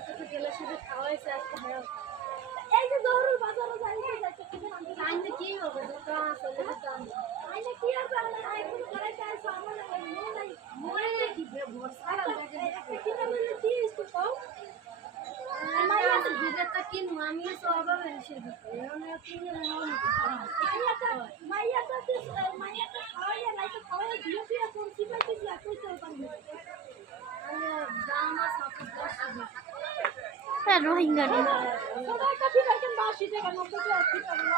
বাচ্চাকে গেলে শুধু খাওয়াইছে আজকে হ্যাঁ এই যে জহুরুল বাজারে যাইতে যাইতে আইনে কি হবে দোকান আছে দোকান আইনে কি হবে আই কোনো করাইতে আইছো আমার মনে নাই মরে কি ভরসা একটা কিনা মিলে কি ইস্কু কও মাইয়া তো বিদেশটা কিনু আমি তো অভাবে এসে এমন কিনে নাও মাইয়াটা খাওয়াইয়া নাই তো খাওয়াইয়া দিয়ে দিয়ে কোন সিপাইতে দিয়া কইতে পারবো দাম আছে 10 হ্যাঁ রোহিঙ্গা রে সবাই কাছে দেখেন 80 টাকা 90 টাকা ঠিক আছে